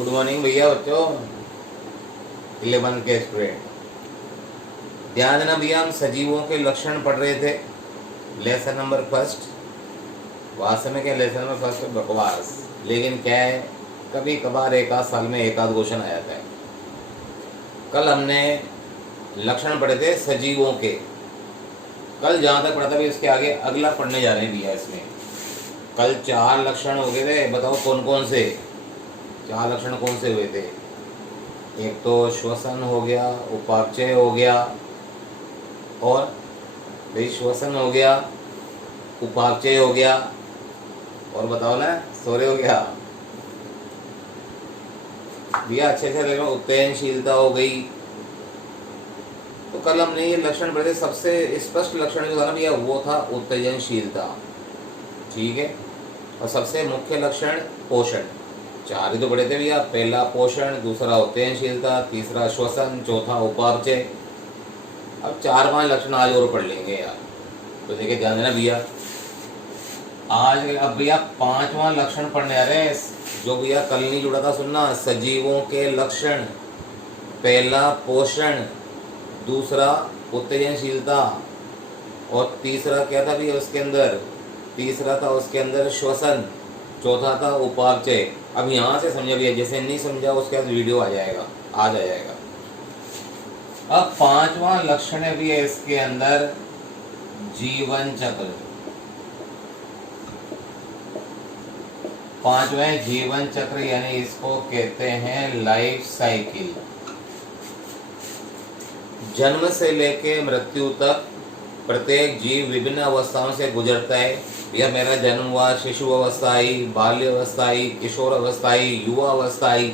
Good morning भैया बच्चों, 11 के स्टूडेंट। ध्यान देना भैया, हम सजीवों के लक्षण पढ़ रहे थे। Lesson number first. वास्तव में क्या लेसन नंबर फर्स्ट में बकवास, लेकिन क्या है, कभी कभार एक आध साल में एक आध क्वेश्चन आ जाता है। कल हमने लक्षण पढ़े थे सजीवों के। कल जहाँ तक पढ़ा था भी उसके आगे अगला पढ़ने जा रहे हैं भैया। इसमें कल 4 लक्षण हो गए थे। बताओ कौन कौन से 4 लक्षण कौन से हुए थे। एक तो श्वसन हो गया, उपापचय हो गया, और भाई श्वसन हो गया, उपापचय हो गया, और बताओ ना, सोरे हो गया भैया। अच्छे से देखो, उत्तेजनशीलता हो गई। तो कल हमने ये लक्षण पढ़े थे। सबसे स्पष्ट लक्षण जो था ना भैया वो था उत्तेजनशीलता, ठीक है। और सबसे मुख्य लक्षण पोषण। 4 ही तो पढ़े थे भैया। पहला पोषण, दूसरा उत्तेजनशीलता, तीसरा श्वसन, चौथा उपापचय। अब 4-5 लक्षण आज और पढ़ लेंगे यार, तो देखिए ध्यान देना भैया। आज अब भैया 5वां लक्षण पढ़ने आ रहे हैं, जो भैया कल नहीं जुड़ा था। सुनना, सजीवों के लक्षण। पहला पोषण, दूसरा उत्तेजनशीलता, और तीसरा क्या था भैया उसके अंदर, तीसरा था उसके अंदर श्वसन, चौथा था उपापचय। अब यहाँ से समझा भैया, जैसे नहीं समझा उसके बाद वीडियो आ जाएगा, आ जाएगा। अब 5वां लक्षण है भैया इसके अंदर जीवन चक्र। 5वें जीवन चक्र, यानी इसको कहते हैं लाइफ साइकिल। जन्म से लेके मृत्यु तक प्रत्येक जीव विभिन्न अवस्थाओं से गुजरता है भैया। मेरा जन्म हुआ, शिशु अवस्था आई, बाल्य अवस्था आई, किशोर अवस्था आई, युवा अवस्था आई।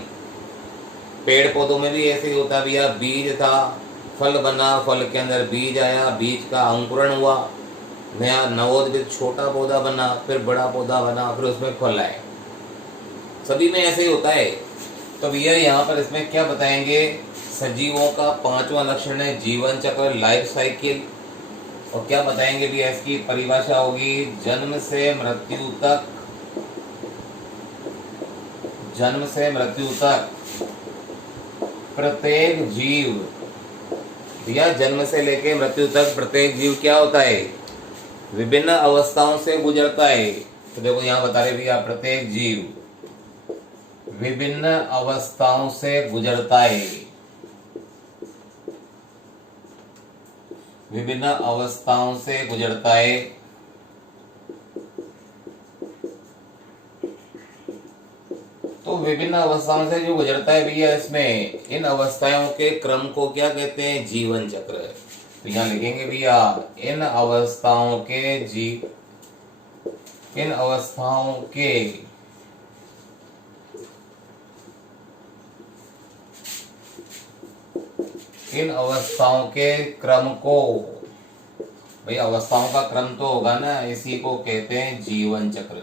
पेड़ पौधों में भी ऐसे ही होता भैया। बीज था, फल बना, फल के अंदर बीज आया, बीज का अंकुरण हुआ, नया नवोदित छोटा पौधा बना, फिर बड़ा पौधा बना, फिर उसमें फल आए। सभी में ऐसे ही होता है। तो भैया यहाँ पर इसमें क्या बताएंगे, सजीवों का 5वां लक्षण है जीवन चक्र, लाइफ साइकिल। और क्या बताएंगे भैया, इसकी परिभाषा होगी जन्म से मृत्यु तक। जन्म से मृत्यु तक प्रत्येक जीव भैया, जन्म से लेके मृत्यु तक प्रत्येक जीव क्या होता है, विभिन्न अवस्थाओं से गुजरता है। तो देखो यहाँ बता रहे भैया, प्रत्येक जीव विभिन्न अवस्थाओं से गुजरता है, विभिन्न अवस्थाओं से गुजरता है। तो विभिन्न अवस्थाओं से जो गुजरता है भैया, इसमें इन अवस्थाओं के क्रम को क्या कहते हैं, जीवन चक्र। तो यहाँ लिखेंगे भैया, इन अवस्थाओं के इन अवस्थाओं के क्रम को, भाई अवस्थाओं का क्रम तो होगा ना, इसी को कहते हैं जीवन चक्र।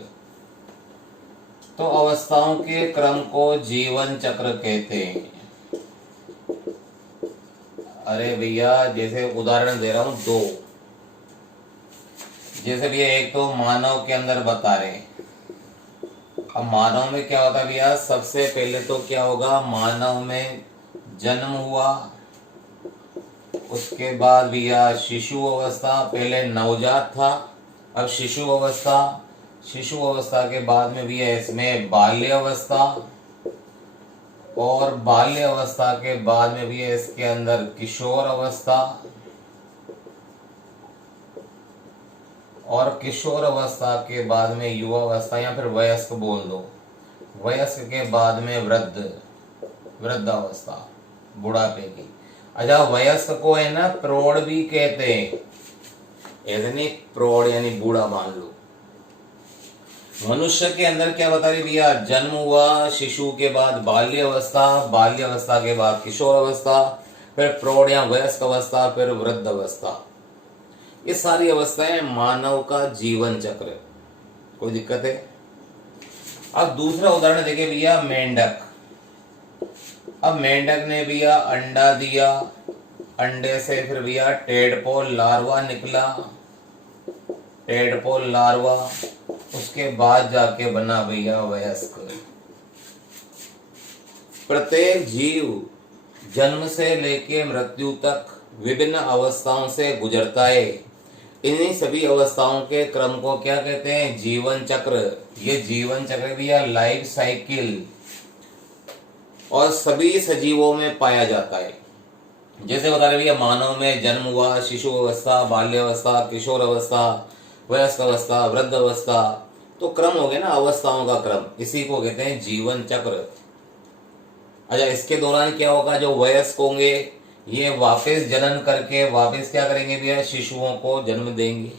तो अवस्थाओं के क्रम को जीवन चक्र कहते हैं। अरे भैया जैसे उदाहरण दे रहा हूं 2। जैसे भैया एक तो मानव के अंदर बता रहे हैं। अब मानव में क्या होता है भैया, सबसे पहले तो क्या होगा, मानव में जन्म हुआ, उसके बाद भैया शिशु अवस्था, पहले नवजात था, अब शिशु अवस्था, शिशु अवस्था के बाद में भी है इसमें बाल्य अवस्था, और बाल्य अवस्था के बाद में भी है इसके अंदर किशोर अवस्था, और किशोर अवस्था के बाद में युवा अवस्था, या फिर वयस्क बोल दो। वयस्क के बाद में वृद्धावस्था, बुढ़ापे की। अच्छा, वयस्क को है ना प्रौढ़ भी कहते हैं, ऐसे नहीं प्रौढ़ यानी बूढ़ा मान लो। मनुष्य के अंदर क्या बता रही भैया, जन्म हुआ, शिशु के बाद बाल्य अवस्था, बाल्य अवस्था के बाद किशोर अवस्था, फिर प्रौढ़ या वयस्क अवस्था, फिर वृद्ध अवस्था। ये सारी अवस्थाएं मानव का जीवन चक्र। कोई दिक्कत है? अब दूसरा उदाहरण देखिए भैया, मेंढक। अब मेंढक ने भैया अंडा दिया, अंडे से फिर भैया टेडपोल लार्वा निकला, टेडपोल लार्वा, उसके बाद जाके बना भैया वयस्क। प्रत्येक जीव जन्म से लेके मृत्यु तक विभिन्न अवस्थाओं से गुजरता है। इन्हीं सभी अवस्थाओं के क्रम को क्या कहते हैं? जीवन चक्र। ये जीवन चक्र भी या लाइफ साइकिल और सभी सजीवों में पाया जाता है। जैसे बता रहे भैया, मानव में जन्म हुआ, शिशु अवस्था, बाल्य अवस्था, किशोर अवस्था, वयस्क अवस्था, वृद्ध अवस्था, तो क्रम हो गया ना अवस्थाओं का क्रम, इसी को कहते हैं जीवन चक्र। अच्छा, इसके दौरान क्या होगा? जो वयस्क होंगे ये वापस जनन करके वापस क्या करेंगे भैया? शिशुओं को जन्म देंगे।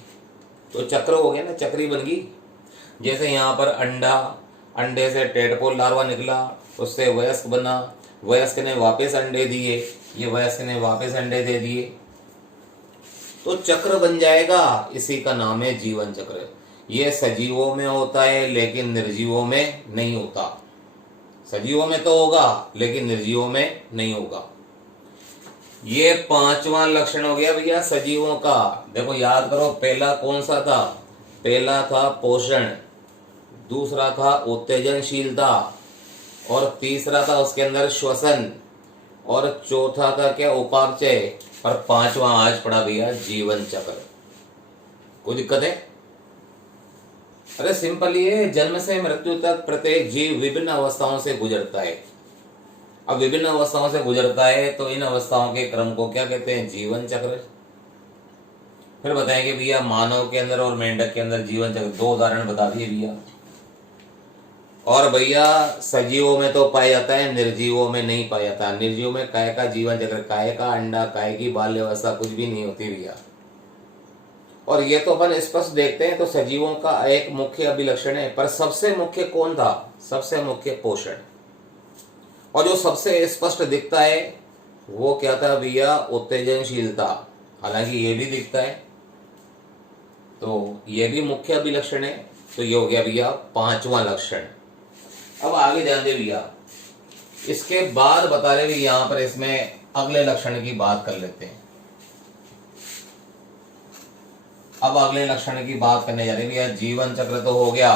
तो चक्र हो गया ना, चक्री बन गई। जैसे यहाँ पर अंडा, अंडे से टेडपोल लार्वा निकला, उससे वयस्क बना, वयस्क ने वापस अंडे दिए, ये वयस्क ने वापस अंडे दे दिए, तो चक्र बन जाएगा। इसी का नाम है जीवन चक्र। ये सजीवों में होता है लेकिन निर्जीवों में नहीं होता। सजीवों में तो होगा लेकिन निर्जीवों में नहीं होगा। ये पांचवा लक्षण हो गया भैया सजीवों का। देखो याद करो, पहला कौन सा था? पहला था पोषण, दूसरा था उत्तेजनशीलता, और तीसरा था उसके अंदर श्वसन, और चौथा था क्या? उपापचय, और पांचवा आज पड़ा भैया जीवन चक्र। कोई दिक्कत है? अरे सिंपल ही है, जन्म से मृत्यु तक प्रत्येक जीव विभिन्न अवस्थाओं से गुजरता है। अब विभिन्न अवस्थाओं से गुजरता है तो इन अवस्थाओं के क्रम को क्या कहते हैं? जीवन चक्र। फिर बताएंगे भैया मानव के अंदर और मेंढक के अंदर जीवन चक्र, दो उदाहरण बता दिए भैया। और भैया सजीवों में तो पाया जाता है, निर्जीवों में नहीं पाया जाता। निर्जीवों में काय का जीवन चक्र, काय का अंडा, काय की बाल्य अवस्था कुछ भी नहीं होती भैया। और ये तो अपन स्पष्ट देखते हैं, तो सजीवों का एक मुख्य अभिलक्षण है। पर सबसे मुख्य कौन था? सबसे मुख्य पोषण। और जो सबसे स्पष्ट दिखता है वो क्या था भैया? उत्तेजनशीलता। हालांकि ये भी दिखता है, तो ये भी मुख्य अभिलक्षण है। तो ये हो गया भैया पांचवा लक्षण। अब आगे ध्यान दे भैया, इसके बाद बता रहे भैया यहां पर इसमें अगले लक्षण की बात कर लेते हैं। अब अगले लक्षण की बात करने जा रहे भैया, जीवन चक्र तो हो गया।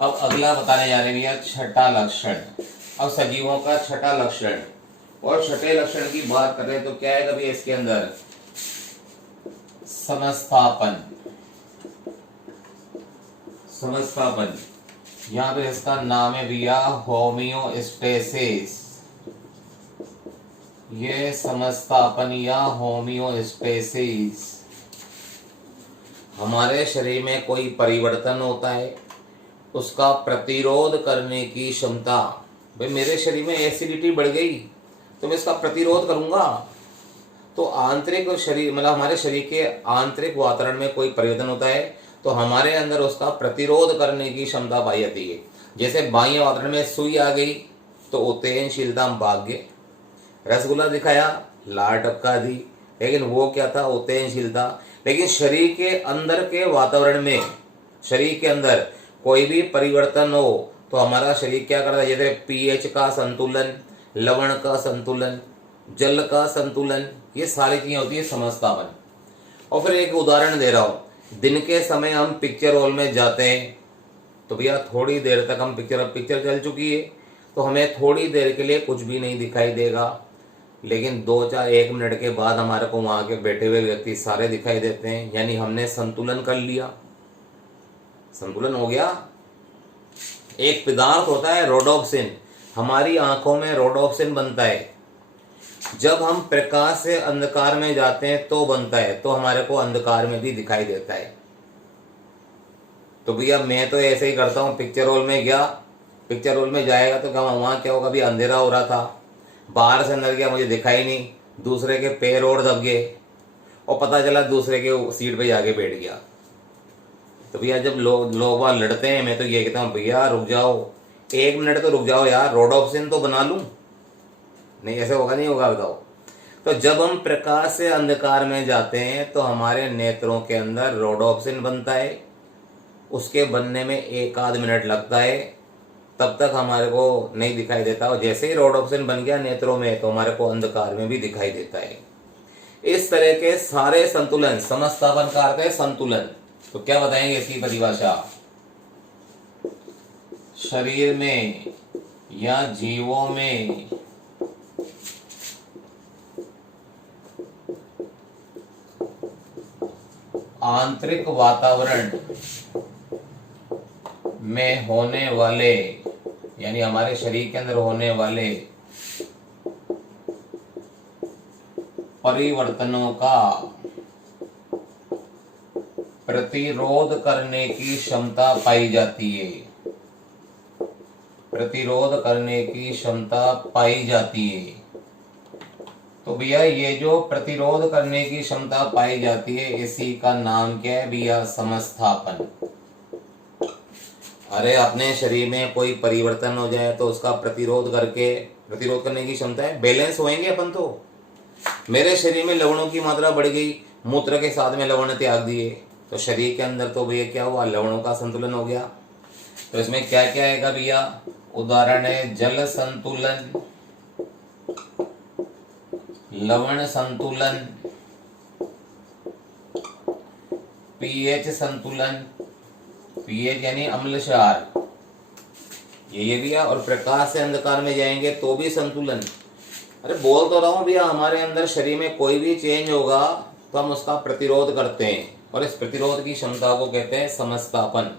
अब अगला बताने जा रहे भैया छठा लक्षण। अब सजीवों का छठा लक्षण, और छठे लक्षण की बात कर रहे हैं तो क्या है कभी इसके अंदर? समस्थापन। समस्थापन, यहां पे इसका नाम है भैया होमियोस्टेसिस। ये समस्थापन या होमियोस्टेसिस, हमारे शरीर में कोई परिवर्तन होता है, उसका प्रतिरोध करने की क्षमता। भाई मेरे शरीर में एसिडिटी बढ़ गई तो मैं इसका प्रतिरोध करूंगा। तो आंतरिक शरीर मतलब हमारे शरीर के आंतरिक वातावरण में कोई परिवर्तन होता है तो हमारे अंदर उसका प्रतिरोध करने की क्षमता पाई जाती है। जैसे बाह्य वातावरण में सुई आ गई तो उत्तेजनशीलता हम भाग गए। रसगुल्ला दिखाया, लार टपका दी, लेकिन वो क्या था? उत्तेजनशीलता। लेकिन शरीर के अंदर के वातावरण में, शरीर के अंदर कोई भी परिवर्तन हो तो हमारा शरीर क्या करता है? जैसे पीएच का संतुलन, लवण का संतुलन, जल का संतुलन, ये सारी चीजें होती है समस्थापन। और फिर एक उदाहरण दे रहा हूं, दिन के समय हम पिक्चर हॉल में जाते हैं तो भैया थोड़ी देर तक हम पिक्चर चल चुकी है तो हमें थोड़ी देर के लिए कुछ भी नहीं दिखाई देगा, लेकिन 2-4-1 मिनट के बाद हमारे को वहां के बैठे हुए व्यक्ति सारे दिखाई देते हैं। यानी हमने संतुलन कर लिया, संतुलन हो गया। एक पदार्थ होता है रोडोप्सिन, हमारी आंखों में रोडोप्सिन बनता है। जब हम प्रकाश से अंधकार में जाते हैं तो बनता है, तो हमारे को अंधकार में भी दिखाई देता है। तो भैया मैं तो ऐसे ही करता हूँ, पिक्चर हॉल में गया, पिक्चर हॉल में जाएगा तो क्या वहां क्या होगा? अभी अंधेरा हो रहा था, बाहर से अंदर गया मुझे दिखाई नहीं, दूसरे के पैर और दब गए और पता चला दूसरे के सीट पे जाके बैठ गया। तो भैया जब लोग वहां लड़ते हैं मैं तो ये कहता हूँ भैया रुक जाओ, 1 मिनट तो रुक जाओ यार, रोडोप्सिन तो बना लूं। नहीं ऐसे होगा, नहीं होगा बताओ। तो जब हम प्रकाश से अंधकार में जाते हैं तो हमारे नेत्रों के अंदर रोडोप्सिन बनता है, उसके बनने में 1-आध मिनट लगता है, तब तक हमारे को नहीं दिखाई देता। और जैसे ही रोडोप्सिन बन गया नेत्रों में तो हमारे को अंधकार में भी दिखाई देता है। इस तरह के सारे संतुलन, समस्थापन का अर्थ है संतुलन। तो क्या बताएंगे इसकी परिभाषा? शरीर में या जीवों में आंतरिक वातावरण में होने वाले, यानी हमारे शरीर के अंदर होने वाले परिवर्तनों का प्रतिरोध करने की क्षमता पाई जाती है। प्रतिरोध करने की क्षमता पाई जाती है। तो भैया ये जो प्रतिरोध करने की क्षमता पाई जाती है, इसी का नाम क्या है भैया? समस्थापन। अरे अपने शरीर में कोई परिवर्तन हो जाए तो उसका प्रतिरोध करने की क्षमता है। बैलेंस होएंगे अपन तो। मेरे शरीर में लवणों की मात्रा बढ़ गई, मूत्र के साथ में लवण त्याग दिए, तो शरीर के अंदर तो भैया क्या हुआ? लवणों का संतुलन हो गया। तो इसमें क्या क्या आएगा भैया? उदाहरण है जल संतुलन, लवण संतुलन, पीएच संतुलन, पीएच यानी अम्ल क्षार, ये भैया। और प्रकाश से अंधकार में जाएंगे तो भी संतुलन। अरे बोल तो रहा हूं भैया, हमारे अंदर शरीर में कोई भी चेंज होगा तो हम उसका प्रतिरोध करते हैं, और इस प्रतिरोध की क्षमता को कहते हैं समस्थापन।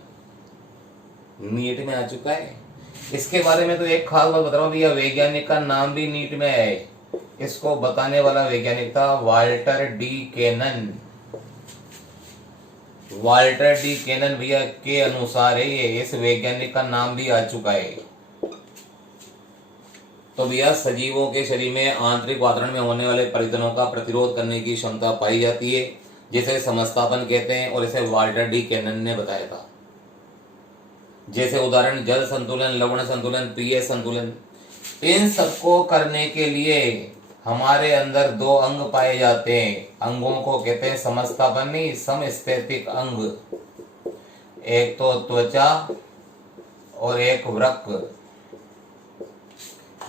नीट में आ चुका है। इसके बारे में तो एक खास बात बता रहा हूं भैया, वैज्ञानिक का नाम भी नीट में है। इसको बताने वाला वैज्ञानिक था Walter D Kennan. Walter D Kennan भैया के अनुसार है ये, इस वैज्ञानिक का नाम भी आ चुका है। तो भैया सजीवों के शरीर में आंतरिक वातावरण में होने वाले परिवर्तनों का प्रतिरोध करने की क्षमता पाई जाती है, जिसे समस्थापन कहते हैं, और इसे वाल्टर डी केनन ने बताया था। जैसे उदाहरण जल संतुलन, लवण संतुलन, पीएच संतुलन। इन सबको करने के लिए हमारे अंदर दो अंग पाए जाते हैं। अंगों को कहते हैं समस्थापन नहीं, समस्थैतिक अंग। एक तो त्वचा और एक वृक्क।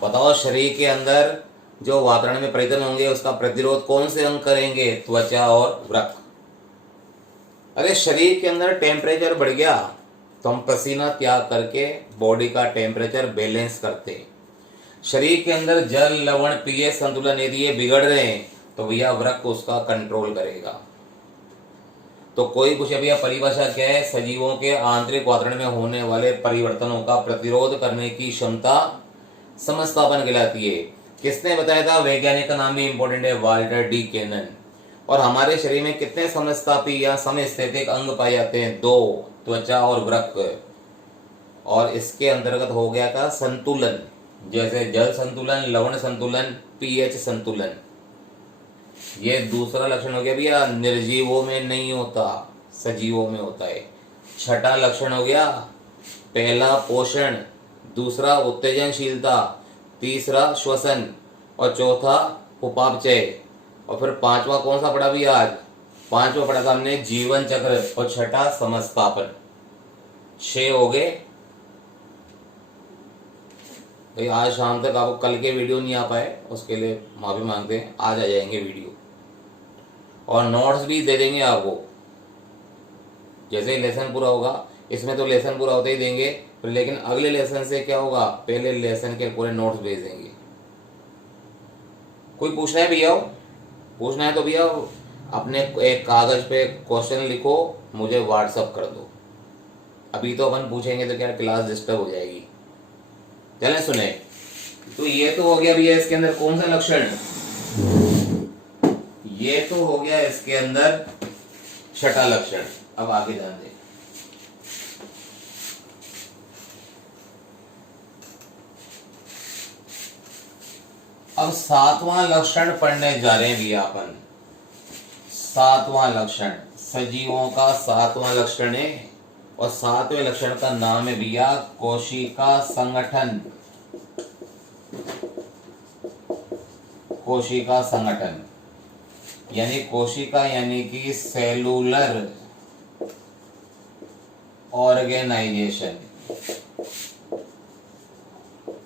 बताओ शरीर के अंदर जो वातावरण में परिवर्तन होंगे उसका प्रतिरोध कौन से अंग करेंगे? त्वचा और वृक्क। अरे शरीर के अंदर टेम्परेचर बढ़ गया तो हम पसीना त्याग करके बॉडी का टेम्परेचर बैलेंस करते हैं। शरीर के अंदर जल, लवण, पीएच संतुलन यदि ये बिगड़ रहे हैं तो भैया वृक्क उसका कंट्रोल करेगा। तो कोई पूछे भैया परिभाषा क्या है? सजीवों के आंतरिक वातावरण में होने वाले परिवर्तनों का प्रतिरोध करने की क्षमता समस्थापन कहलाती है। किसने बताया था? वैज्ञानिक का नाम भी इंपॉर्टेंट है, वाल्टर डी केनन। और हमारे शरीर में कितने समस्थापी या समस्थैतिक अंग पाए जाते हैं? दो, त्वचा और वृक्क। और इसके अंतर्गत हो गया था संतुलन, जैसे जल संतुलन, लवण संतुलन, पीएच संतुलन। ये दूसरा लक्षण हो गया भैया, निर्जीवों में नहीं होता, सजीवों में होता है। छठा लक्षण हो गया, पहला पोषण, दूसरा उत्तेजनशीलता, तीसरा श्वसन, और चौथा उपापचय। और फिर पांचवा कौन सा पढ़ा भैया आज? पांचवा पढ़ा था हमने जीवन चक्र, और छठा समस्थापन। 6 हो गए भाई। आज शाम तक आपको कल के वीडियो नहीं आ पाए, उसके लिए माफी मांगते हैं। आज आ जाएंगे वीडियो और नोट्स भी दे देंगे आपको जैसे ही लेसन पूरा होगा। इसमें तो लेसन पूरा होते ही देंगे, लेकिन अगले लेसन से क्या होगा? पहले लेसन के पूरे नोट्स भेज देंगे। कोई पूछना है भैया? पूछना है तो भैया अपने एक कागज पे क्वेश्चन लिखो, मुझे व्हाट्सअप कर दो। अभी तो अपन पूछेंगे तो क्या क्लास डिस्टर्ब हो जाएगी। चलें सुने। तो ये तो हो गया भैया इसके अंदर कौन सा लक्षण? ये तो हो गया इसके अंदर छठा लक्षण। अब आगे ध्यान दें। अब सातवां लक्षण पढ़ने जा रहे हैं भैया अपन। सातवां लक्षण सजीवों का सातवां लक्षण है, और सातवें लक्षण का नाम है भैया कोशिका संगठन। कोशिका संगठन यानी कोशिका यानी कि सेलुलर ऑर्गेनाइजेशन।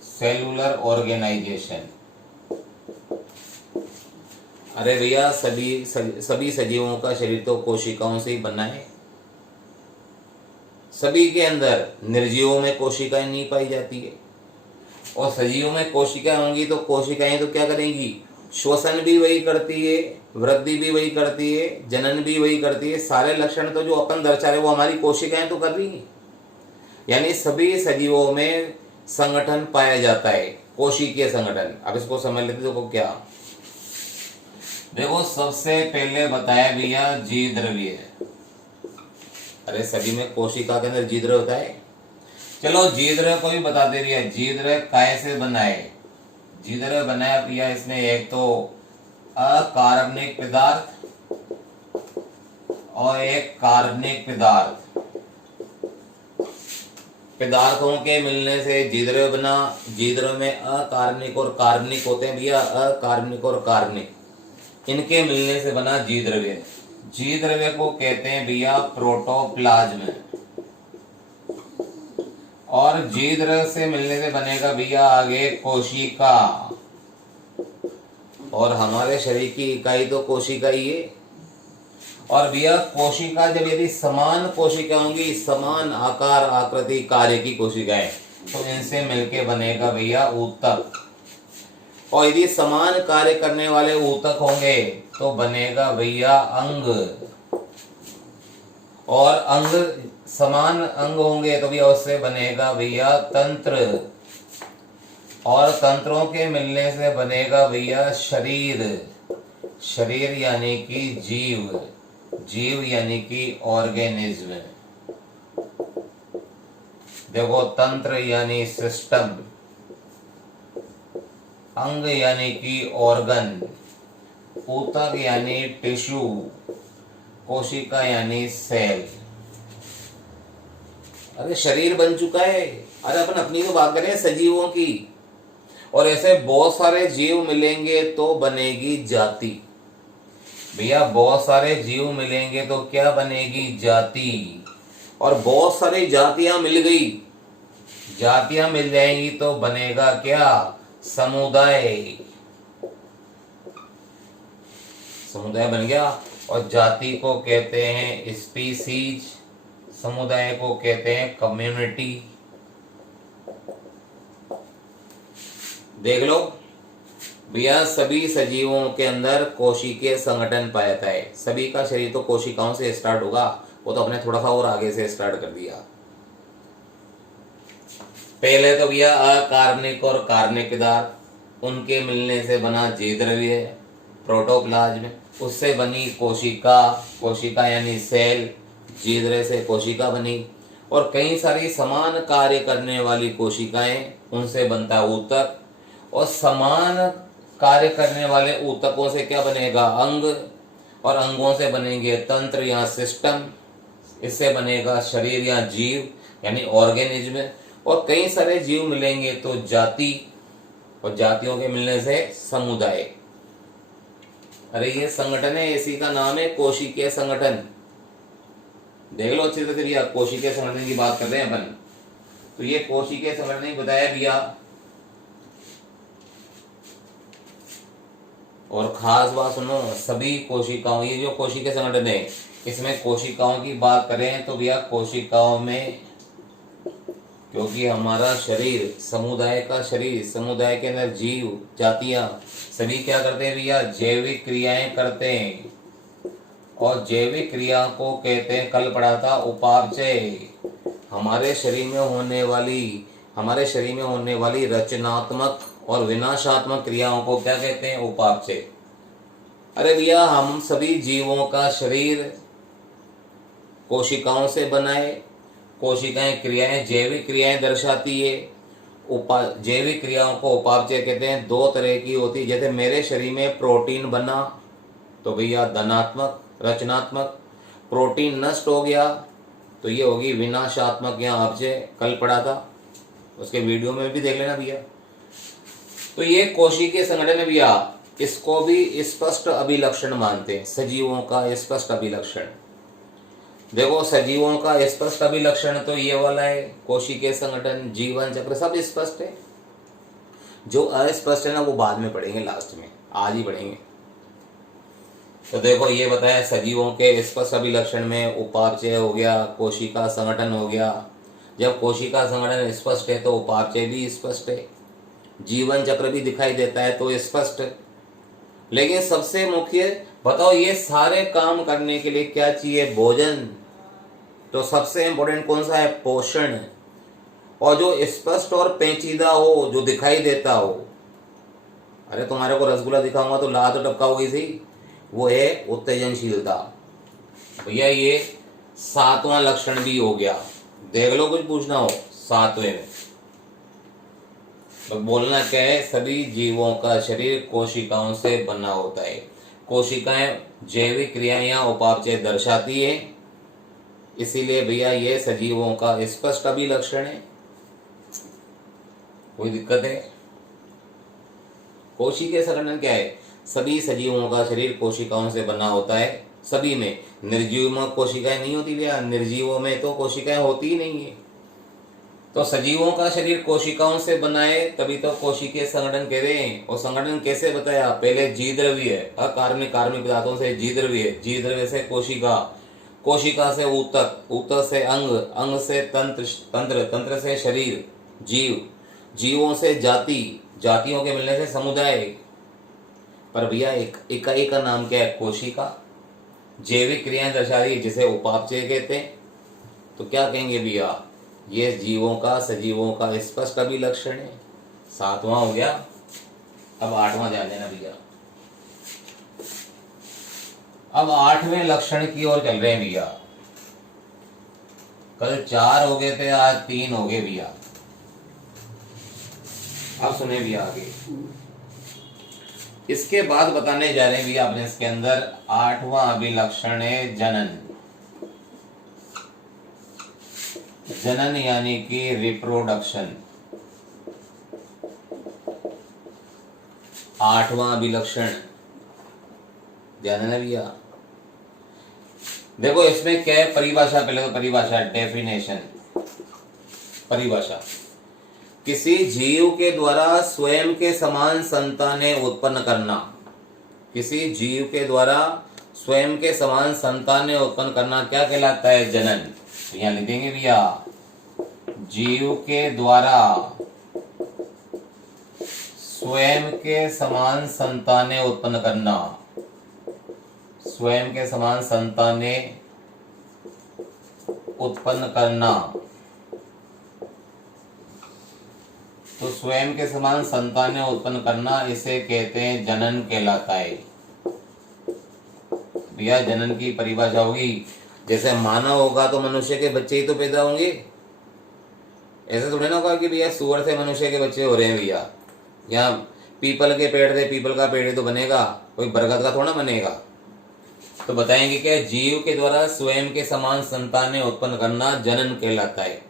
Cellular organisation. अरे भैया सभी सजीवों का शरीर तो कोशिकाओं से ही बना है। सभी के अंदर, निर्जीवों में कोशिकाएं नहीं पाई जाती है। और सजीवों में कोशिकाएं होंगी तो कोशिकाएं तो क्या करेंगी, श्वसन भी वही करती है, वृद्धि भी वही करती है, जनन भी वही करती है। सारे लक्षण तो जो अपन दर्शा रहे वो हमारी कोशिकाएं तो कर रही हैं। यानी सभी सजीवों में संगठन पाया जाता है, कोशिकीय संगठन। अब इसको समझ लेते देखो क्या। देखो सबसे पहले बताया भैया जी द्रव्य। अरे सभी में कोशिका के अंदर जी द्रव्य होता है। चलो जी द्रव्य को भी बता दे भैया, जी द्रव्य काय से बना है। जी द्रव्य बनाया भैया इसने एक तो अकार्बनिक पदार्थ और एक कार्बनिक पदार्थ। पदार्थों के मिलने से जी द्रव्य बना। जी द्रव्य में अकार्बनिक और कार्बनिक होते हैं भैया, अकार्बनिक और कार्बनिक, इनके मिलने से बना जी द्रव्य। जी द्रव्य को कहते हैं भैया प्रोटोप्लाज्म। और जी द्रव्य से मिलने से बनेगा भैया आगे कोशिका। और हमारे शरीर की इकाई तो कोशिका ही है। और भैया कोशिका जब यदि समान कोशिका होंगी, समान आकार आकृति कार्य की कोशिकाएं, तो इनसे मिलके बनेगा भैया ऊतक। और यदि समान कार्य करने वाले ऊतक होंगे तो बनेगा भैया अंग। और अंग समान अंग होंगे तो भैया उससे बनेगा भैया तंत्र। और तंत्रों के मिलने से बनेगा भैया शरीर। शरीर यानी कि जीव, जीव यानी कि ऑर्गेनिज्म। देखो तंत्र यानी सिस्टम, अंग यानी कि ऑर्गन, ऊतक यानी टिश्यू, कोशिका यानी सेल। अरे शरीर बन चुका है। अरे अपन अपनी तो बात करें सजीवों की। और ऐसे बहुत सारे जीव मिलेंगे तो बनेगी जाति। भैया बहुत सारे जीव मिलेंगे तो क्या बनेगी, जाति। और बहुत सारी जातियां मिल गई, जातियां मिल जाएंगी तो बनेगा क्या, समुदाय। समुदाय बन गया। और जाति को कहते हैं स्पीसीज, समुदाय को कहते हैं कम्युनिटी। देख लो भैया सभी सजीवों के अंदर कोशिकीय संगठन पाया जाता है। सभी का शरीर तो कोशिकाओं से स्टार्ट होगा, वो तो अपने थोड़ा सा और आगे से स्टार्ट कर दिया। पहले तो भैया अकार्बनिक और कार्बनिक पदार्थ, उनके मिलने से बना जी द्रव्य प्रोटोप्लाज्म, उससे बनी कोशिका, कोशिका यानी सेल, जी द्रव्य से कोशिका बनी। और कई सारी समान कार्य करने वाली कोशिकाएं, उनसे बनता ऊतक। और समान कार्य करने वाले ऊतकों से क्या बनेगा, अंग। और अंगों से बनेंगे तंत्र या सिस्टम, इससे बनेगा शरीर या जीव यानी ऑर्गेनिज्म। और कई सारे जीव मिलेंगे तो जाति, और जातियों के मिलने से समुदाय। अरे ये संगठन है, इसी का नाम है कोशिकीय संगठन। देख लो अच्छे से भैया, कोशिकीय संगठन की बात कर रहे हैं अपन। तो ये कोशिकीय संगठन ही बताया भैया। और खास बात सुनो, सभी कोशिकाओं, ये जो कोशिकीय संगठन है इसमें कोशिकाओं की बात करें तो भैया कोशिकाओं में, क्योंकि हमारा शरीर समुदाय का शरीर, समुदाय के अंदर जीव जातियां सभी क्या करते हैं भैया, जैविक क्रियाएं करते हैं। और जैविक क्रिया को कहते हैं, कल पढ़ा था, उपापचय। हमारे शरीर में होने वाली रचनात्मक और विनाशात्मक क्रियाओं को क्या कहते हैं, उपापचय। अरे भैया हम सभी जीवों का शरीर कोशिकाओं से बना है। कोशिकाएं क्रियाएं, जैविक क्रियाएं दर्शाती है। जैविक क्रियाओं को उपापचय कहते हैं। दो तरह की होती है, जैसे मेरे शरीर में प्रोटीन बना तो भैया धनात्मक रचनात्मक, प्रोटीन नष्ट हो गया तो ये होगी विनाशात्मक या अपचय, कल पढ़ा था, उसके वीडियो में भी देख लेना भैया। तो ये कोशिकीय संगठन है भैया, इसको भी स्पष्ट अभिलक्षण मानते हैं, सजीवों का स्पष्ट अभिलक्षण। देखो सजीवों का स्पष्ट अभिलक्षण तो ये वाला है, कोशिकीय संगठन, जीवन चक्र सब स्पष्ट है। जो अस्पष्ट है ना वो बाद में पढ़ेंगे, लास्ट में, आज ही पढ़ेंगे। तो देखो ये बताया सजीवों के स्पष्ट अभिलक्षण में उपापचय हो गया, कोशिका संगठन हो गया। जब कोशिका संगठन स्पष्ट है तो उपापचय भी स्पष्ट है। जीवन चक्र भी दिखाई देता है तो स्पष्ट। लेकिन सबसे मुख्य बताओ, ये सारे काम करने के लिए क्या चाहिए? भोजन। तो सबसे इंपॉर्टेंट कौन सा है? पोषण। और जो स्पष्ट और पेचीदा हो, जो दिखाई देता हो, अरे तुम्हारे को रसगुल्ला दिखाऊंगा तो ला तो टपकाओगी सही, वो है उत्तेजनशीलता। भैया ये 7वां लक्षण भी हो गया। देख लो, कुछ पूछना हो 7वें में तो बोलना क्या है? सभी जीवों का शरीर कोशिकाओं से बना होता है। कोशिकाएं जैविक क्रियाएं या उपापचय दर्शाती है, इसीलिए भैया ये सजीवों का स्पष्ट अभिलक्षण है। कोई दिक्कत है? कोशिकीय संगठन क्या है? सभी सजीवों का शरीर कोशिकाओं से बना होता है। सभी में, निर्जीव में कोशिकाएं नहीं होती भैया, निर्जीवों में तो कोशिकाएं होती ही नहीं है। तो सजीवों का शरीर कोशिकाओं से बना है, तभी तो कोशिकीय संगठन कह रहे हैं। और संगठन कैसे बताया? पहले जी द्रव्य, अकार्मिक कार्मिक पदार्थों से जी द्रव्य, जी द्रव्य से कोशिका, कोशिका से ऊतक, ऊतक से अंग, अंग से तंत्र, तंत्र, तंत्र से शरीर, जीव, जीवों से जाति, जातियों के मिलने से समुदाय। पर भैया एक इकाई का नाम क्या है? कोशिका। जैविक क्रियाएं दर्शा रही है, जिसे उपापचय कहते हैं। तो क्या कहेंगे भैया? ये जीवों का, सजीवों का स्पष्ट अभिलक्षण है। 7वां हो गया। अब 8वां ध्यान देना भैया। अब 8वें लक्षण की ओर चल रहे हैं भैया। कल 4 हो गए थे, आज 3 हो गए भैया। अब सुने भैया आगे, इसके बाद बताने जा रहे हैं भैया अपने इसके अंदर 8वां अभिलक्षण है जनन। जनन यानी कि रिप्रोडक्शन। 8वां अभिलक्षण ध्यान देना भैया। देखो इसमें क्या है? परिभाषा, पहले तो परिभाषा, डेफिनेशन। परिभाषा, किसी जीव के द्वारा स्वयं के समान संतानें उत्पन्न करना। किसी जीव के द्वारा स्वयं के समान संतानें उत्पन्न करना क्या कहलाता है? जनन। यहां लिख देंगे भैया, जीव के द्वारा स्वयं के समान संतानें उत्पन्न करना। स्वयं के समान संतानें उत्पन्न करना। तो स्वयं के समान संतानें उत्पन्न करना, इसे कहते हैं जनन कहलाता है। भैया जनन की परिभाषा होगी, जैसे मानव होगा तो मनुष्य के बच्चे ही तो पैदा होंगे। ऐसे थोड़ी ना होगा कि भैया सूअर से मनुष्य के बच्चे हो रहे हैं भैया, या पीपल के पेड़ से पीपल का पेड़ ही तो बनेगा, कोई बरगद का थोड़ा बनेगा। तो बताएंगे क्या? जीव के द्वारा स्वयं के समान संतानें उत्पन्न करना जनन कहलाता है।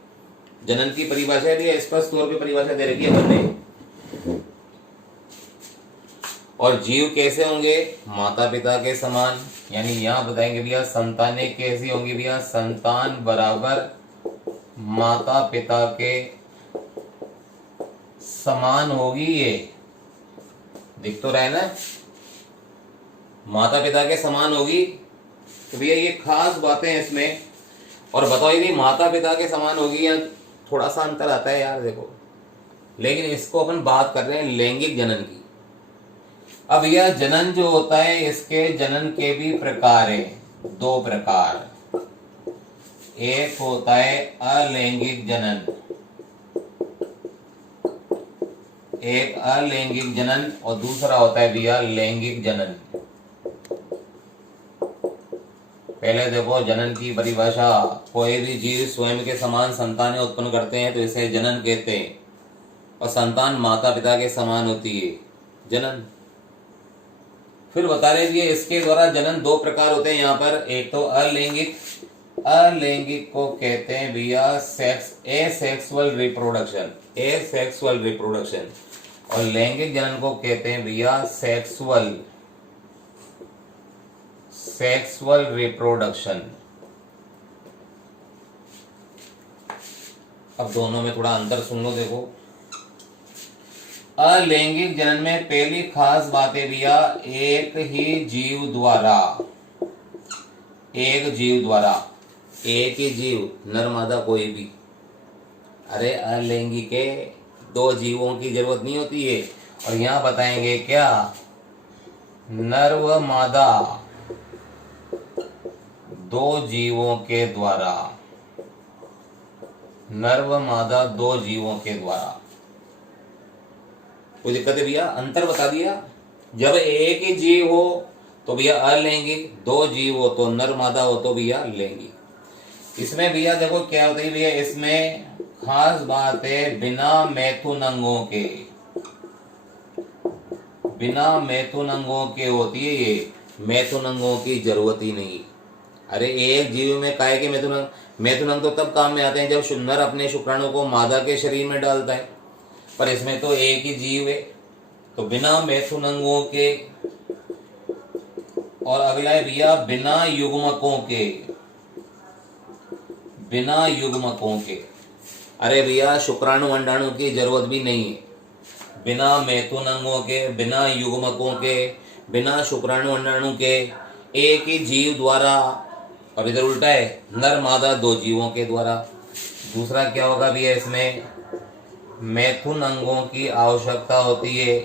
जनन की परिभाषा भी स्पष्ट तौर पे परिभाषा दे रखी है हमने। और जीव कैसे होंगे? माता पिता के समान। यानी यहां बताएंगे भैया संतानें कैसी होंगी भैया? संतान बराबर माता पिता के समान होगी। ये दिख तो रहा है ना, माता पिता के समान होगी। तो भैया ये खास बातें हैं इसमें। और बताओ यदि माता पिता के समान होगी, या थोड़ा सा अंतर आता है यार देखो, लेकिन इसको अपन बात कर रहे हैं लैंगिक जनन की। अब यह जनन जो होता है, इसके जनन के भी प्रकार हैं, 2 प्रकार। एक होता है अलैंगिक जनन, एक अलैंगिक जनन, और दूसरा होता है भैया लैंगिक जनन। पहले देखो जनन की परिभाषा, कोई भी जीव स्वयं के समान संतानें उत्पन्न करते हैं तो इसे जनन कहते हैं, और संतान माता पिता के समान होती है, जनन। फिर बता रहे हैं इसके द्वारा जनन 2 प्रकार होते हैं यहाँ पर। एक तो अलैंगिक, अलैंगिक को कहते हैं भैया sex, asexual reproduction, asexual reproduction. और लैंगिक जनन को कहते हैं भैया सेक्सुअल, सेक्सुअल रिप्रोडक्शन। अब दोनों में थोड़ा अंतर सुन लो। देखो अलैंगिक जनन में पहली खास बात है भैया, एक ही जीव द्वारा, एक जीव द्वारा, एक ही जीव, नर मादा कोई भी। अरे अलैंगिक है, दो जीवों की जरूरत नहीं होती है। और यहाँ बताएंगे क्या, नर व मादा दो जीवों के द्वारा, नर व मादा दो जीवों के द्वारा। कोई दिक्कत है भैया? अंतर बता दिया। जब एक ही जीव हो तो भैया अलैंगिक, दो जीव हो तो नर मादा हो तो भैया लैंगिक। इसमें भैया देखो क्या होता है भैया, इसमें खास बात है बिना मैथुन अंगों के, बिना मैथुन अंगों के होती है ये, मैथुन अंगों की जरूरत ही नहीं। अरे एक जीव में काहे के मैथुन अंग? मैथुन अंग तो तब काम में आते हैं जब नर अपने शुक्राणु को मादा के शरीर में डालता है, पर इसमें तो एक ही जीव है तो बिना मैथुन अंगों के। और अगला है भैया बिना युग्मकों के, बिना युग्मकों के। अरे भैया शुक्राणु अंडाणु की जरूरत भी नहीं है, बिना मैथुन अंगों के, बिना युग्मकों के, बिना शुक्राणु अंडाणु के, एक ही जीव द्वारा। और इधर उल्टा है, नर मादा दो जीवों के द्वारा। दूसरा क्या होगा भैया, इसमें मैथुन अंगों की आवश्यकता होती है।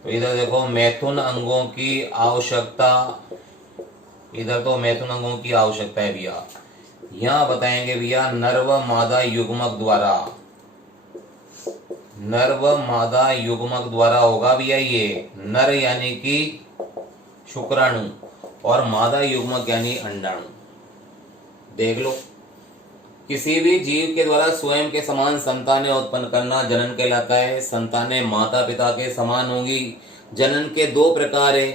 तो इधर देखो मैथुन अंगों की आवश्यकता, इधर तो मैथुन अंगों की आवश्यकता है भैया। यहां बताएंगे भैया नर व मादा युग्मक द्वारा, नर व मादा युग्मक द्वारा होगा भैया ये। नर यानी कि शुक्राणु और मादा युग्मक यानी अंडाणु। देख लो, किसी भी जीव के द्वारा स्वयं के समान संतानें उत्पन्न करना जनन कहलाता है। संतानें माता पिता के समान होंगी। जनन के दो प्रकार है,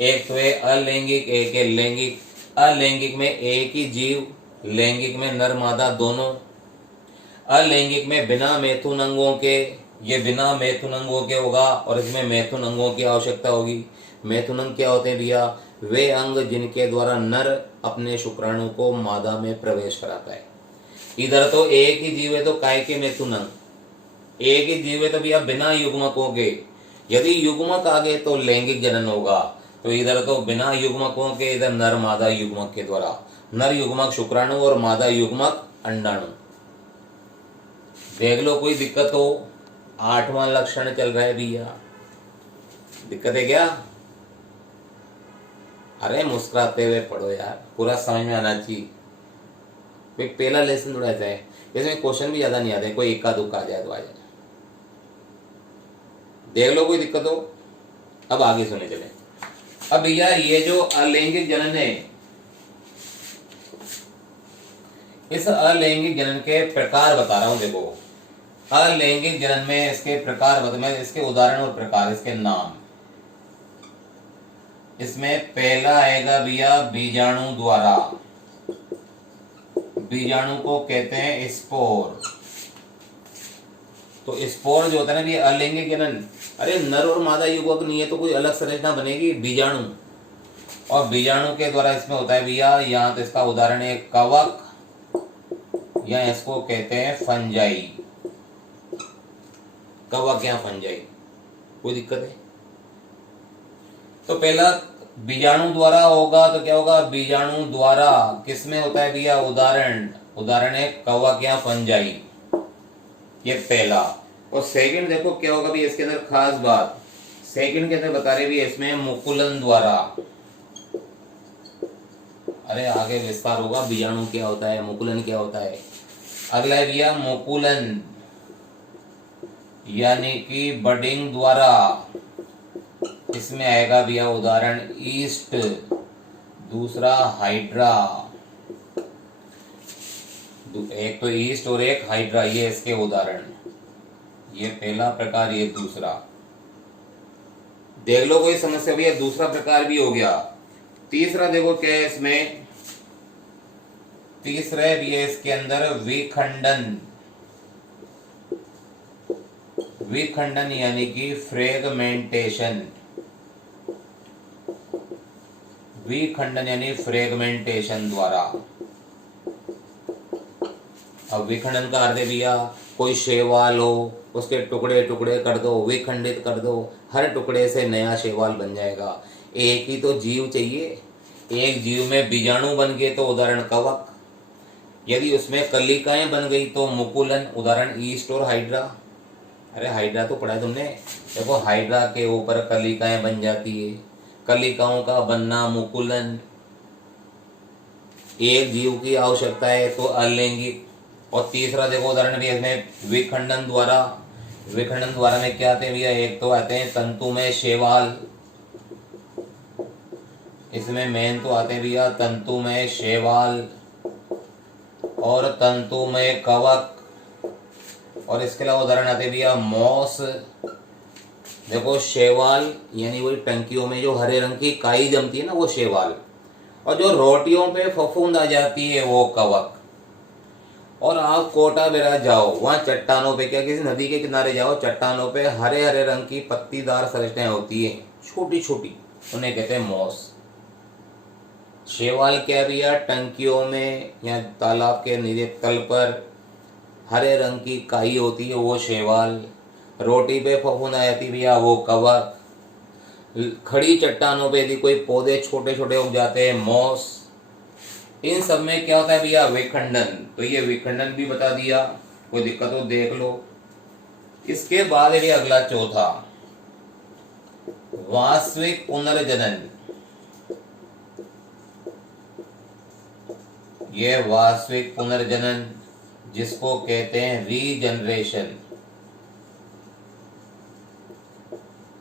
एक तो है अलैंगिक, एक है लैंगिक। अलैंगिक में एक ही जीव, लैंगिक में नर मादा दोनों। अलैंगिक में बिना मैथुन अंगों के, ये बिना मैथुन अंगों के होगा और इसमें मैथुन अंगों की आवश्यकता होगी। मैथुन अंग क्या होते हैं भैया? वे अंग जिनके द्वारा नर अपने शुक्राणु को मादा में प्रवेश कराता है। इधर तो एक ही जीव है तो काय के मैथुन अंग, एक ही जीव है तो भैया बिना युग्मकों के। यदि युग्मक आ गए तो लैंगिक जनन होगा। तो इधर तो बिना युग्मकों के, इधर नर मादा युग्मक के द्वारा। नर युग्मक शुक्राणु और मादा युग्मक अंडाणु। देख लो, कोई दिक्कत हो? 8वां लक्षण चल रहा है भैया, दिक्कत है क्या? अरे मुस्कुराते हुए पढ़ो यार, पूरा समझ में आना चाहिए। पहला लेसन थोड़ा सा है, इसमें क्वेश्चन भी ज्यादा नहीं आते, कोई इक्का दुक्का आ जाए तो आ जाए। देख लो, कोई दिक्कत हो? अब आगे सुने चले। अब भैया ये जो अलैंगिक जनन है, इस अलैंगिक जनन के प्रकार बता रहा हूं। देखो, अलैंगिक जनन में इसके प्रकार मैं इसके उदाहरण और प्रकार, इसके नाम। इसमें पहला आएगा भैया बीजाणु द्वारा। बीजाणु को कहते हैं स्पोर। तो स्पोर जो होता है ना भैया अलैंगिक जनन। अरे नर और मादा युग्मक नहीं है तो कोई अलग संरचना बनेगी, बीजाणु। और बीजाणु के द्वारा इसमें होता है भैया, यहाँ तो इसका उदाहरण है कवक, या इसको कहते हैं फंजाई। कवक या फंजाई, कोई दिक्कत है? तो पहला बीजाणु द्वारा होगा तो क्या होगा? बीजाणु द्वारा किसमें होता है भैया? उदाहरण है कवक या फंजाई, ये पहला। और सेकंड देखो क्या होगा भैया, इसके अंदर खास बात सेकंड के अंदर बता रहे भैया, इसमें मुकुलन द्वारा। अरे आगे विस्तार होगा, बीजाणु क्या होता है, मुकुलन क्या होता है। अगला है भैया मुकुलन, यानी कि बडिंग द्वारा। इसमें आएगा भैया उदाहरण ईस्ट, दूसरा हाइड्रा। एक तो ईस्ट और एक हाइड्रा, ये इसके उदाहरण। ये पहला प्रकार, ये दूसरा। देख लो, कोई समस्या भैया? दूसरा प्रकार भी हो गया। तीसरा देखो क्या है इसमें, तीसरा भी है इसके अंदर विखंडन। विखंडन यानी कि फ्रेगमेंटेशन। विखंडन यानी फ्रेगमेंटेशन द्वारा। अब विखंडन का अर्थ है भैया, कोई शैवाल हो उसके टुकड़े टुकड़े कर दो, विखंडित कर दो, हर टुकड़े से नया शैवाल बन जाएगा। एक ही तो जीव चाहिए, एक जीव में बीजाणु बन गए तो उदाहरण कवक, यदि उसमें कलिकाएं बन गई तो मुकुलन, उदाहरण ईस्ट और हाइड्रा। अरे हाइड्रा तो पढ़ा है तुमने, देखो हाइड्रा के ऊपर कलिकाएं बन जाती है, कलिकाओं का बनना मुकुलन। एक जीव की आवश्यकता है तो अलैंगिक। और तीसरा देखो उदाहरण भी इसमें विखंडन द्वारा। विखंडन द्वारा में क्या आते हैं भैया, एक तो आते हैं तंतुमय शैवाल, इसमें मेन तो आते हैं भैया तंतुमय शैवाल और तंतुमय कवक, और इसके अलावा उदाहरण आते हैं भैया मॉस। देखो शैवाल यानी वही टंकियों में जो हरे रंग की काई जमती है ना, वो शैवाल, और जो रोटियों पे फफूंद आ जाती है वो कवक। और आप कोटा बेरा जाओ, वहां चट्टानों पे, क्या किसी नदी के किनारे जाओ, चट्टानों पे हरे हरे रंग की पत्तीदार संरचनाएं होती है, छोटी छोटी, उन्हें कहते हैं मॉस। शैवाल क्या भैया, टंकियों में या तालाब के नीचे तल पर हरे रंग की काई होती है, वो शैवाल। रोटी पे फफूंद आ जाती भैया, वो कवक। खड़ी चट्टानों पे यदि कोई पौधे छोटे छोटे उग जाते हैं, मॉस। इन सब में क्या होता है भैया, विखंडन। तो ये विखंडन भी बता दिया, कोई दिक्कत हो देख लो। इसके बाद ये अगला चौथा, वास्तविक पुनर्जनन। ये वास्तविक पुनर्जनन जिसको कहते हैं रीजनरेशन।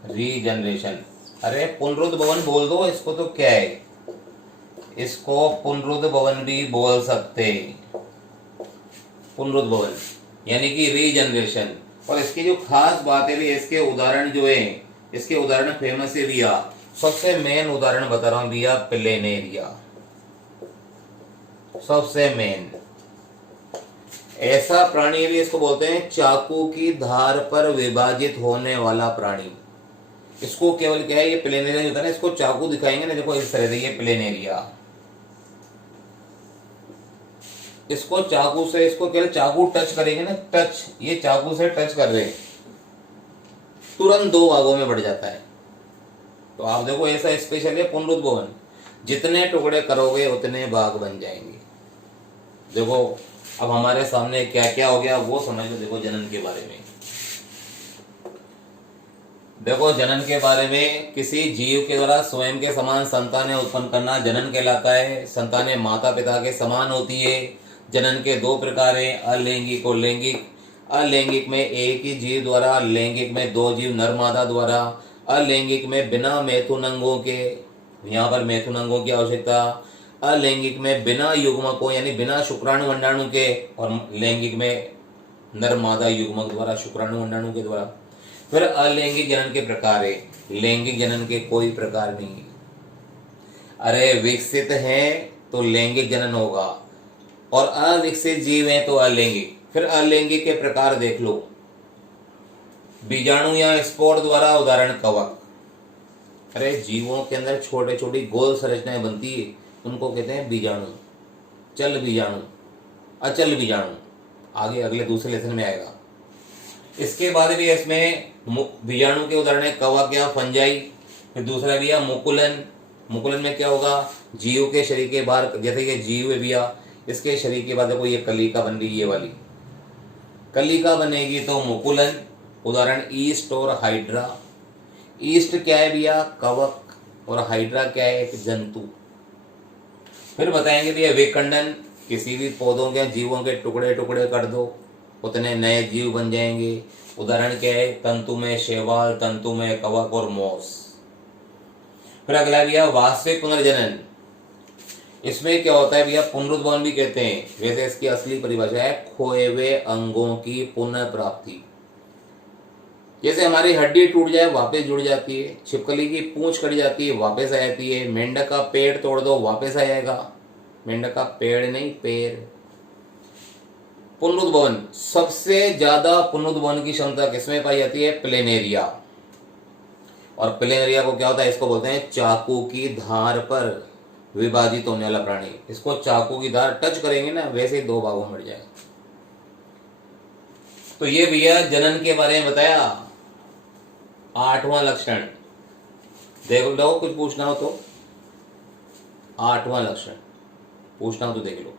रीजनरेशन, अरे पुनरुद्भवन बोल दो इसको, तो क्या है, इसको पुनरुद्भवन भी बोल सकते, पुनरुद्भवन यानी कि रीजनरेशन। और इसकी जो खास बात है भी, इसके उदाहरण जो है, इसके उदाहरण फेमस है भैया। सबसे मेन उदाहरण बता रहा हूं भैया, प्लेनेरिया, सबसे मेन। ऐसा प्राणी भी इसको बोलते हैं चाकू की धार पर विभाजित होने वाला प्राणी। इसको केवल क्या है, ये प्लेनेरिया होता है ना, इसको चाकू दिखाएंगे ना, देखो इस तरह से, ये प्लेनेरिया, इसको चाकू से, इसको केवल चाकू टच करेंगे ना, टच, ये चाकू से टच कर रहे हैं, तुरंत दो भागों में बढ़ जाता है। तो आप देखो ऐसा स्पेशल है पुनरुद्भवन, जितने टुकड़े करोगे उतने भाग बन जाएंगे। देखो अब हमारे सामने क्या क्या हो गया वो समझ लो। देखो जनन के बारे में, देखो जनन के बारे में, किसी जीव के द्वारा स्वयं के समान संतानें उत्पन्न करना जनन कहलाता है। संतानें माता पिता के समान होती है। जनन के दो प्रकार हैं, अलैंगिक और लैंगिक। अलैंगिक में एक ही जीव द्वारा, लैंगिक में दो जीव नर मादा द्वारा। अलैंगिक में बिना मैथुन अंगों के, यहाँ पर मैथुन अंगों की आवश्यकता। अलैंगिक में बिना युग्मकों यानी बिना शुक्राणु वंडाणु के, और लैंगिक में नर मादा युग्मक द्वारा, शुक्राणु वंडाणु के द्वारा। फिर अलैंगिक जनन के प्रकार है, लैंगिक जनन के कोई प्रकार नहीं। अरे विकसित है तो लैंगिक जनन होगा, और अविकसित जीव है तो अलैंगिक। फिर अलैंगिक के प्रकार देख लो, बीजाणु या स्पोर द्वारा, उदाहरण कवक। अरे जीवों के अंदर छोटे छोटी गोल संरचनाएं बनती है, उनको कहते हैं बीजाणु। चल बीजाणु, अचल बीजाणु, आगे अगले दूसरे लेसन में आएगा। इसके बाद भी इसमें बीजाणु के उदाहरण है कवक या फंजाई। फिर दूसरा भी है मुकुलन। मुकुलन में क्या होगा, जीव के शरीर के बाहर, जैसे कि जीव है भैया, इसके शरीर के बाद देखो ये कलिका बन रही है, ये वाली कलिका बनेगी तो मुकुलन। उदाहरण ईस्ट और हाइड्रा। ईस्ट क्या है भैया, कवक, और हाइड्रा क्या है, एक जंतु। फिर बताएंगे भैया विखंडन, किसी भी पौधों के जीवों के टुकड़े टुकड़े कर दो, उतने नए जीव बन जाएंगे। उदाहरण क्या है, तंतु में शैवाल, तंतु में कवक और मॉस। फिर अगला भैया वास्तविक पुनर्जनन। इसमें क्या होता है भैया, पुनरुद्भवन भी कहते हैं, वैसे इसकी असली परिभाषा है खोए हुए अंगों की पुनः प्राप्ति। जैसे हमारी हड्डी टूट जाए वापस जुड़ जाती है, छिपकली की पूंछ कट जाती है वापस आ जाती है, मेंढक का पेड़ तोड़ दो वापस आ जाएगा। मेंढक का पेड़ नहीं, पेड़। पुनरुद्भवन, सबसे ज्यादा पुनरुद्भवन की क्षमता किसमें पाई जाती है, प्लेनेरिया। और प्लेनेरिया को क्या होता है, इसको बोलते हैं चाकू की धार पर विभाजित होने वाला प्राणी। इसको चाकू की धार टच करेंगे ना, वैसे ही दो भागों में बढ़ जाए। तो ये भैया जनन के बारे में बताया। आठवां लक्षण देख लो, कुछ पूछना हो तो। आठवां लक्षण पूछना हो तो देख लो।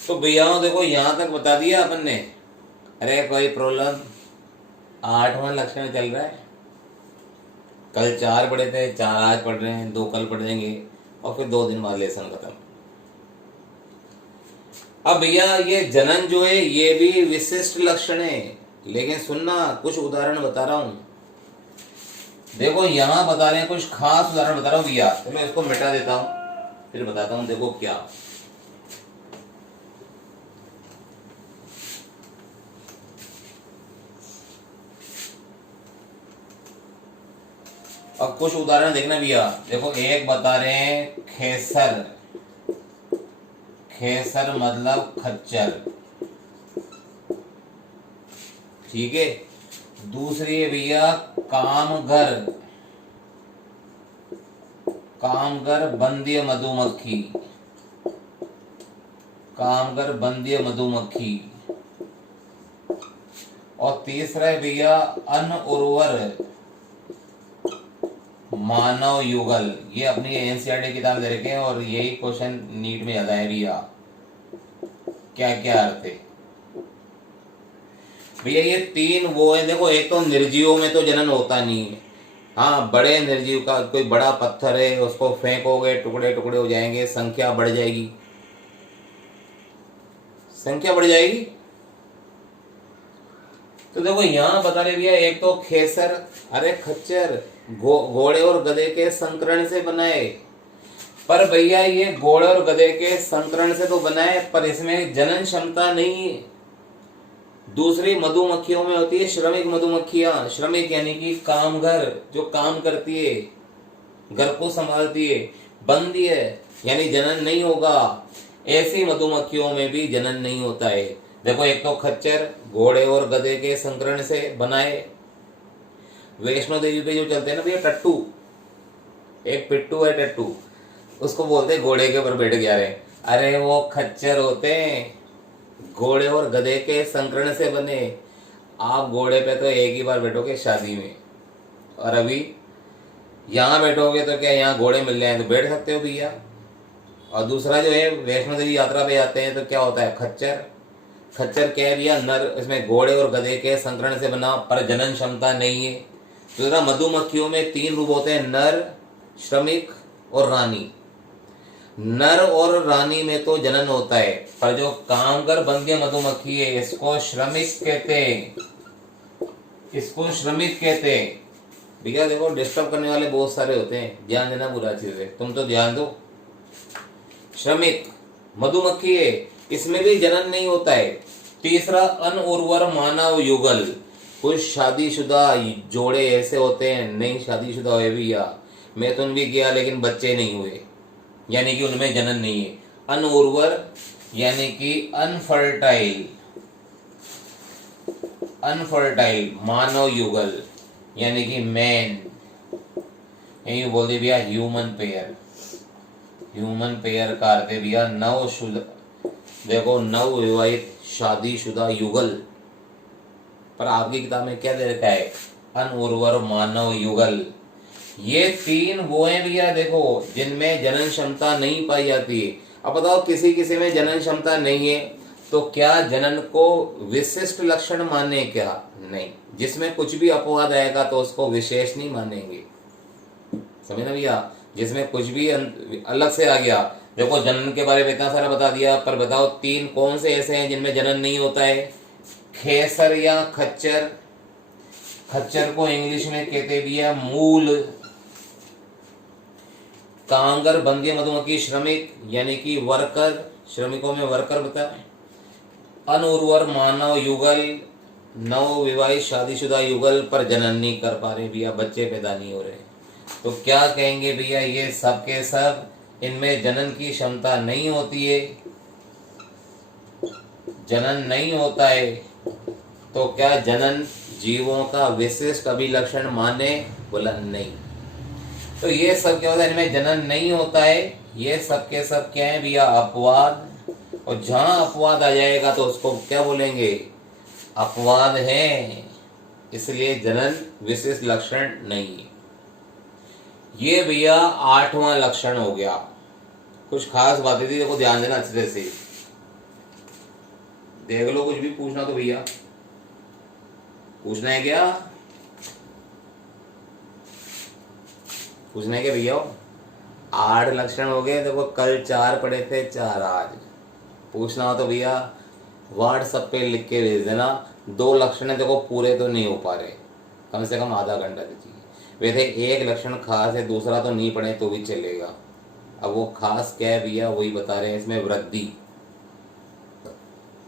तो भैया देखो यहां तक बता दिया अपन ने। अरे कोई प्रॉब्लम? 8वां लक्षण चल रहा है। कल 4 पढ़े थे, 4 आज पढ़ रहे हैं, 2 कल पढ़ देंगे और फिर 2 दिन बाद लेसन खत्म। अब भैया ये जनन जो है ये भी विशिष्ट लक्षण है, लेकिन सुनना कुछ उदाहरण बता रहा हूं। देखो यहां बता रहे हैं, कुछ खास उदाहरण बता रहा हूं भैया। तो मैं इसको मिटा देता हूं फिर बताता हूं। देखो क्या, अब कुछ उदाहरण देखना भैया। देखो एक बता रहे हैं खेसर, खेसर मतलब खच्चर, ठीक है। दूसरी है भैया कामगर, कामगर बंदीय मधुमक्खी, कामगर बंदीय मधुमक्खी। और तीसरा है भैया अनउर्वर मानव युगल। ये अपनी एनसीईआरटी किताब दे रखे हैं और यही क्वेश्चन नीट में ज्यादा है भैया। क्या क्या अर्थ है भैया? ये 3 वो है। देखो एक तो निर्जीवों में तो जनन होता नहीं है। हाँ, बड़े निर्जीव का कोई बड़ा पत्थर है, उसको फेंकोगे टुकड़े टुकड़े हो जाएंगे, संख्या बढ़ जाएगी, संख्या बढ़ जाएगी। तो देखो यहां बता रहे भैया, एक तो खेसर, अरे खच्चर घोड़े और गधे के संकरण से बनाए। पर भैया ये घोड़े और गधे के संकरण से तो बनाए, पर इसमें जनन क्षमता नहीं है। दूसरी मधुमक्खियों में होती है श्रमिक मधुमक्खियां। श्रमिक यानी कि कामगर, जो काम करती है, घर को संभालती है। बंदी है यानी जनन नहीं होगा। ऐसी मधुमक्खियों में भी जनन नहीं होता है। देखो एक तो खच्चर घोड़े और गधे के संकरण से बनाए। वैष्णो देवी पे जो चलते हैं ना भैया टट्टू, एक पिट्टू है टट्टू, उसको बोलते हैं घोड़े के ऊपर बैठ गया रे। अरे वो खच्चर होते हैं, घोड़े और गधे के संकरण से बने। आप घोड़े पे तो एक ही बार बैठोगे शादी में, और अभी यहाँ बैठोगे तो क्या यहाँ घोड़े मिल जाए तो बैठ सकते हो भैया। और दूसरा जो है वैष्णो देवी यात्रा पे जाते हैं तो क्या होता है खच्चर, खच्चर क्या है भैया नर, इसमें घोड़े और गधे के संकरण से बना, पर जनन क्षमता नहीं है। दूसरा मधुमक्खियों में 3 रूप होते हैं, नर, श्रमिक और रानी। नर और रानी में तो जनन होता है, पर जो कामगर बंदीय मधुमक्खी है इसको श्रमिक कहते हैं, इसको श्रमिक कहते हैं भैया। देखो डिस्टर्ब करने वाले बहुत सारे होते हैं, ध्यान देना बुरा चीज है, तुम तो ध्यान दो। श्रमिक मधुमक्खी है, इसमें भी जनन नहीं होता है। तीसरा अनउर्वर मानव युगल, कुछ शादीशुदा जोड़े ऐसे होते हैं, नहीं शादीशुदा हुए भैया, मैथुन भी किया लेकिन बच्चे नहीं हुए, यानी कि उनमें जनन नहीं है। अनउर्वर यानी कि अनफर्टाइल, अनफर्टाइल मानव युगल यानी कि मैन, यही बोलते भैया ह्यूमन पेयर। ह्यूमन पेयर का अर्थ है भैया नवशुदा, देखो नव विवाहित शादीशुदा युगल। पर आपकी किताब में क्या दे रखा है? अनउर्वर मानव युगल। ये 3 वो हैं भैया देखो जिनमें जनन क्षमता नहीं पाई जाती है। अब बताओ किसी किसी में जनन क्षमता नहीं है तो क्या जनन को विशिष्ट लक्षण माने? क्या नहीं, जिसमें कुछ भी अपवाद आएगा तो उसको विशेष नहीं मानेंगे, समझ ना भैया। जिसमें कुछ भी अलग से आ गया, देखो जनन के बारे में इतना सारा बता दिया, पर बताओ 3 कौन से ऐसे हैं जिनमें जनन नहीं होता है? खेसर या खच्चर, खच्चर को इंग्लिश में कहते भैया मूल। कांगर बंदीय मधुमक्खी श्रमिक यानी कि वर्कर, श्रमिकों में वर्कर बता। अनउर्वर मानव युगल, नव विवाहित शादीशुदा युगल, पर जनन नहीं कर पा रहे भैया, बच्चे पैदा नहीं हो रहे। तो क्या कहेंगे भैया? ये सब के सब इनमें जनन की क्षमता नहीं होती है, जनन नहीं होता है। तो क्या जनन जीवों का विशिष्ट अभिलक्षण माने? बोला नहीं। तो ये सब क्या होता है? इनमें जनन नहीं होता है, ये सब के सब क्या है भैया? अपवाद। और जहां अपवाद आ जाएगा तो उसको क्या बोलेंगे? अपवाद है, इसलिए जनन विशेष लक्षण नहीं है। ये भैया 8वां लक्षण हो गया। कुछ खास बातें थी, देखो ध्यान देना अच्छे से। देख लो, कुछ भी पूछना तो भैया, पूछना है क्या? पूछना है क्या भैया? 8 लक्षण हो गए, देखो कल 4 पढ़े थे, 4 आज। पूछना हो तो भैया व्हाट्सएप पे लिख के भेज देना। 2 लक्षण देखो पूरे तो नहीं हो पा रहे, कम से कम आधा घंटा दीजिए। वैसे एक लक्षण खास है, दूसरा तो नहीं पढ़े तो भी चलेगा। अब वो खास क्या है भैया, वही बता रहे हैं। इसमें वृद्धि,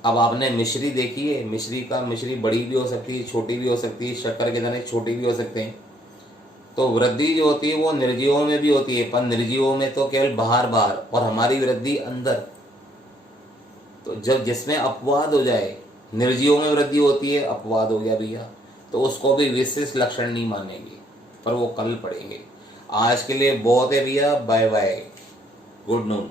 अब आपने मिश्री देखी है, मिश्री बड़ी भी हो सकती है, छोटी भी हो सकती है, शक्कर के दाने छोटी भी हो सकते हैं। तो वृद्धि जो होती है वो निर्जीवों में भी होती है, पर निर्जीवों में तो केवल बाहर बाहर, और हमारी वृद्धि अंदर। तो जब जिसमें अपवाद हो जाए, निर्जीवों में वृद्धि होती है, अपवाद हो गया भैया, तो उसको भी विशेष लक्षण नहीं मानेंगे, पर वो कल पढ़ेंगे। आज के लिए बहुत है भैया, बाय बाय, गुड नून।